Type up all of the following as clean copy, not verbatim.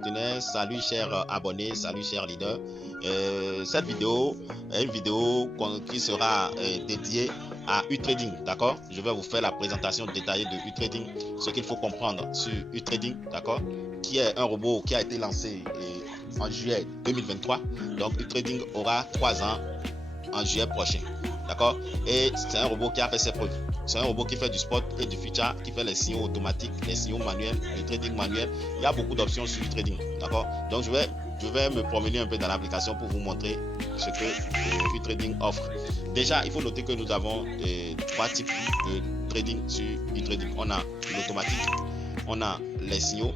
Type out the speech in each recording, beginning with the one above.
partenaires, salut chers abonnés, salut chers leaders. Cette vidéo est une vidéo qui sera dédiée à U-Trading, d'accord? Je vais vous faire la présentation détaillée de U-Trading, ce qu'il faut comprendre sur U-Trading, d'accord? Qui est un robot qui a été lancé en juillet 2023. Donc U-Trading aura 3 ans en juillet prochain, d'accord? Et c'est un robot qui a fait ses preuves. C'est un robot qui fait du spot et du future, qui fait les signaux automatiques, les signaux manuels, le trading manuel. Il y a beaucoup d'options sur le trading, d'accord? Donc je vais me promener un peu dans l'application pour vous montrer ce que le trading offre. Déjà, il faut noter que nous avons 3 types de trading sur le trading. On a l'automatique, on a les signaux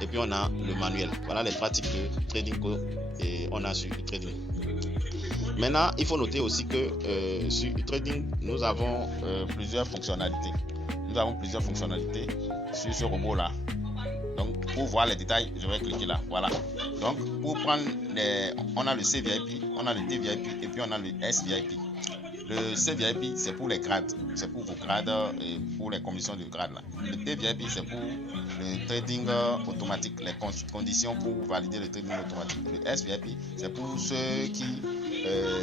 et puis on a le manuel. Voilà les 3 types de trading qu'on a sur le trading. Maintenant, il faut noter aussi que sur trading, nous avons plusieurs fonctionnalités. Nous avons plusieurs fonctionnalités sur ce robot-là. Donc, pour voir les détails, je vais cliquer là. Voilà. Donc, pour prendre on a le CVIP, on a le DVIP et puis on a le SVIP. Le CVIP, c'est pour les grades. C'est pour vos grades et pour les commissions de grades là. Le DVIP, c'est pour le trading automatique, les conditions pour valider le trading automatique. Le SVIP, c'est pour ceux qui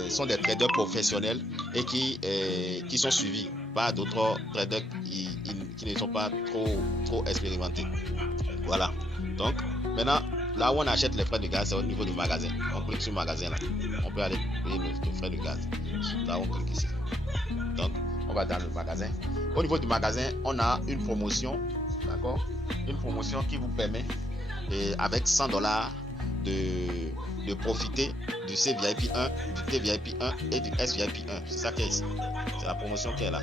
sont des traders professionnels et qui sont suivis par d'autres traders qui ne sont pas trop expérimentés. Voilà. Donc, maintenant, là où on achète les frais de gaz, c'est au niveau du magasin. On clique sur magasin là. On peut aller payer le frais de gaz. Là, on clique ici. Donc, on va dans le magasin. Au niveau du magasin, on a une promotion. D'accord? Une promotion qui vous permet, avec $100, de profiter du CVIP 1, du TVIP 1 et du SVIP 1. C'est ça qui est ici. C'est la promotion qui est là.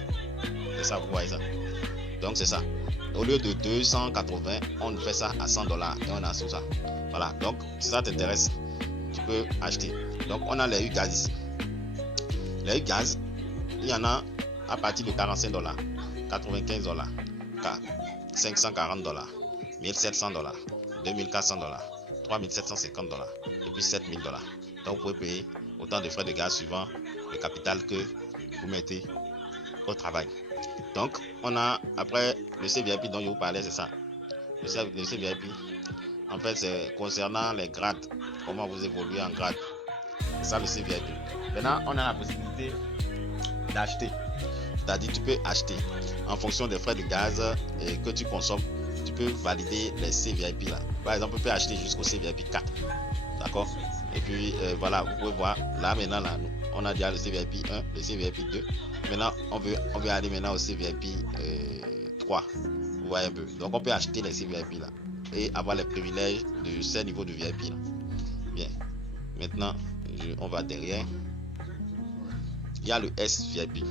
C'est ça, vous voyez ça. Donc, c'est ça. Au lieu de 280, on fait ça à $100 et on a tout ça. Voilà. Donc, si ça t'intéresse, tu peux acheter. Donc, on a les U-Gaz ici. Les U-Gaz, il y en a à partir de $45, $95, $540, $1700, $2400, $3750 et puis $7000. Donc, vous pouvez payer autant de frais de gaz suivant le capital que vous mettez au travail. Donc, on a après le CVIP dont je vous parlais, c'est ça. Le CVIP, en fait, c'est concernant les grades, comment vous évoluez en grade. C'est ça le CVIP. Maintenant, on a la possibilité d'acheter. C'est-à-dire, tu peux acheter en fonction des frais de gaz que tu consommes. Tu peux valider les CVIP là. Par exemple, tu peux acheter jusqu'au CVIP 4. D'accord? Et puis, voilà, vous pouvez voir là maintenant, là, on a déjà le CVIP 1, le CVIP 2. Maintenant, on veut aller maintenant au CVIP 3. Vous voyez un peu. Donc, on peut acheter les CVIP là et avoir les privilèges de ces niveaux de VIP là. Bien. Maintenant, on va derrière. Il y a le SVIP.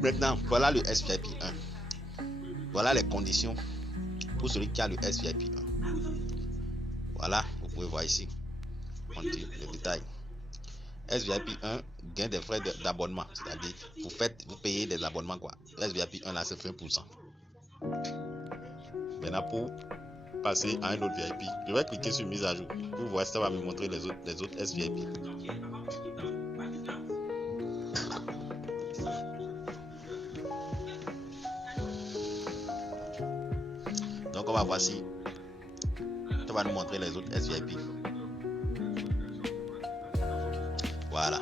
Maintenant, voilà le SVIP 1. Voilà les conditions pour celui qui a le SVIP 1. Voilà, vous pouvez voir ici. On dit le détail. SVIP 1 gain des frais d'abonnement, c'est-à-dire vous payez des abonnements quoi. SVIP 1 là c'est 20%. Maintenant pour passer à un autre VIP, je vais cliquer sur mise à jour pour voir si ça va me montrer les autres SVIP. Donc on va voir si ça va nous montrer les autres SVIP. Voilà.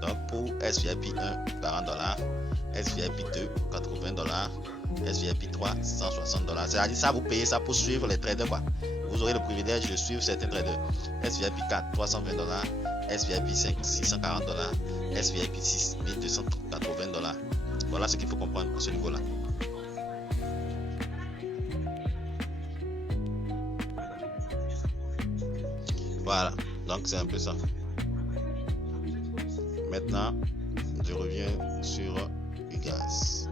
Donc pour SVIP 1, $40, SVIP 2, $80, SVIP 3, $160. C'est-à-dire ça, vous payez ça pour suivre les traders quoi. Vous aurez le privilège de suivre certains traders. SVIP 4, $320, SVIP 5, $640, SVIP 6, $1280. Voilà ce qu'il faut comprendre à ce niveau-là. Voilà, donc c'est un peu ça. Maintenant, je reviens sur U-Gaz.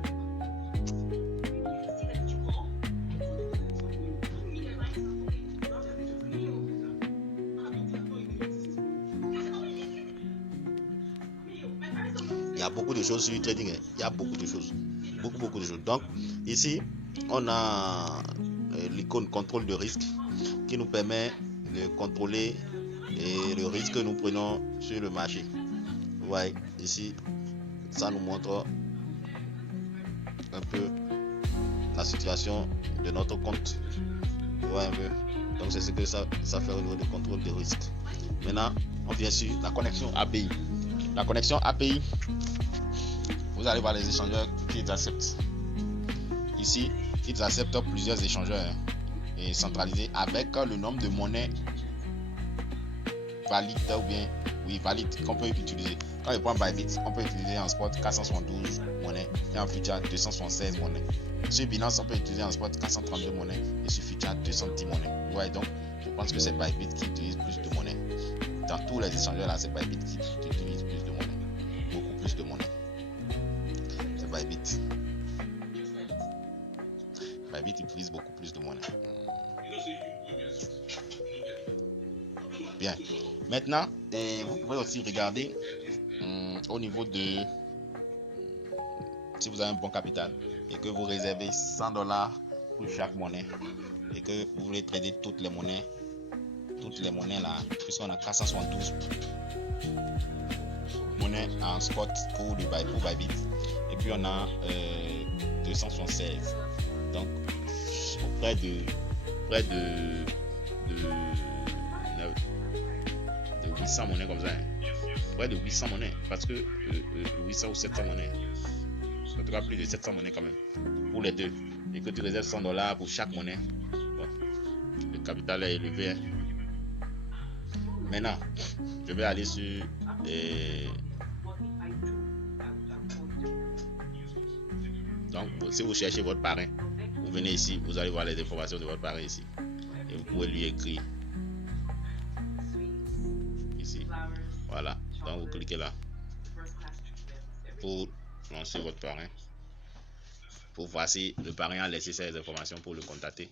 Il y a beaucoup de choses sur le trading. Il y a beaucoup de choses. Beaucoup de choses. Donc, ici, on a l'icône contrôle de risque qui nous permet de contrôler le risque que nous prenons sur le marché. Vous voyez, ici, ça nous montre un peu la situation de notre compte. Ouais, un peu. Donc c'est ce que ça fait au niveau du contrôle des risques. Maintenant, on vient sur la connexion API. La connexion API, vous allez voir les échangeurs qu'ils acceptent. Ici, ils acceptent plusieurs échangeurs et centralisés avec le nombre de monnaies valides ou bien valides qu'on peut utiliser. Quand je prends Bybit, on peut utiliser en spot 472 monnaies et en future 276 monnaies. Sur Binance, on peut utiliser en spot 432 monnaies et sur future 210 monnaies. Ouais, donc je pense que c'est Bybit qui utilise plus de monnaies. Dans tous les échangeurs là, c'est Bybit qui utilise plus de monnaie. Beaucoup plus de monnaie. C'est Bybit. Bybit utilise beaucoup plus de monnaie. Bien. Maintenant, vous pouvez aussi regarder au niveau de si vous avez un bon capital et que vous réservez $100 pour chaque monnaie et que vous voulez trader toutes les monnaies là, puisqu'on a 472 monnaies en spot pour Bybit et puis on a 276, donc près de 800 monnaies comme ça, près de 800 monnaies, parce que 800 ou 700 monnaies, en tout cas plus de 700 monnaies quand même pour les deux, et que tu réserves $100 pour chaque monnaie. Bon, le capital est élevé, hein. Maintenant, je vais aller sur donc si vous cherchez votre parrain, vous venez ici, vous allez voir les informations de votre parrain ici et vous pouvez lui écrire ici. Voilà, donc vous cliquez là pour lancer votre parrain, pour voir si le parrain a laissé ses informations pour le contacter.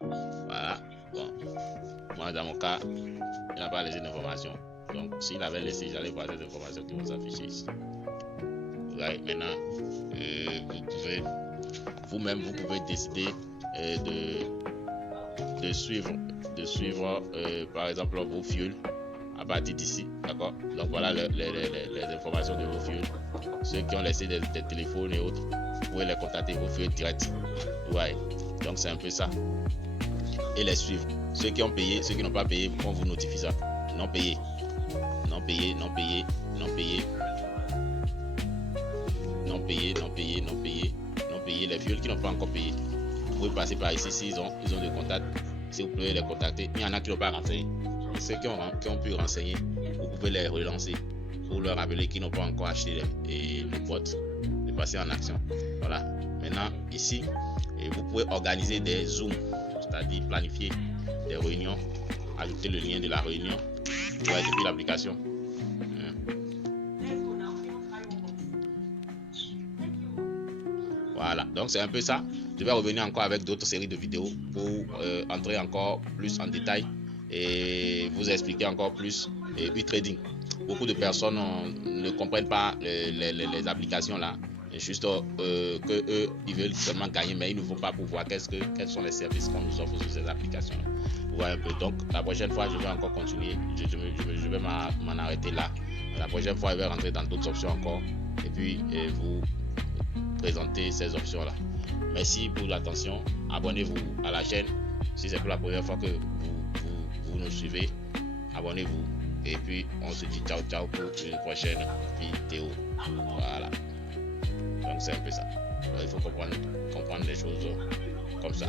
Voilà, bon, moi dans mon cas, il n'a pas laissé d'informations. Donc s'il avait laissé, j'allais voir ces informations qui vont s'afficher ici. Ouais, maintenant, vous pouvez décider de suivre par exemple vos fuels à partir d'ici, d'accord. Donc voilà les informations de vos fuels. Ceux qui ont laissé des téléphones et autres, vous pouvez les contacter, vos fuels direct. Ouais, donc c'est un peu ça. Et les suivre. Ceux qui ont payé, ceux qui n'ont pas payé, on vous notifie ça. Non payé, non payé, non payé, non payé, non payé, non payé, non payé, non payé. Les fuels qui n'ont pas encore payé, vous pouvez passer par ici s'ils ont des contacts. Si vous pouvez les contacter, il y en a qui n'ont pas renseigné. Ceux qui ont pu renseigner, vous pouvez les relancer pour leur rappeler qu'ils n'ont pas encore acheté le bot, de passer en action. Voilà. Maintenant ici, vous pouvez organiser des zooms, c'est-à-dire planifier des réunions, ajouter le lien de la réunion depuis l'application. Voilà, donc c'est un peu ça. Je vais revenir encore avec d'autres séries de vidéos pour entrer encore plus en détail et vous expliquer encore plus e-trading. Beaucoup de personnes ne comprennent pas les applications là. Et juste que eux ils veulent seulement gagner, mais ils ne vont pas pouvoir quels sont les services qu'on nous offre sur ces applications là. Vous voyez un peu. Donc la prochaine fois je vais encore continuer, je vais m'en arrêter là. La prochaine fois je vais rentrer dans d'autres options encore et puis vous présenter ces options là. Merci pour l'attention, abonnez-vous à la chaîne si c'est pour la première fois que vous nous suivez, abonnez-vous et puis on se dit ciao pour une prochaine vidéo. Voilà, donc c'est un peu ça. Alors, il faut comprendre les choses comme ça.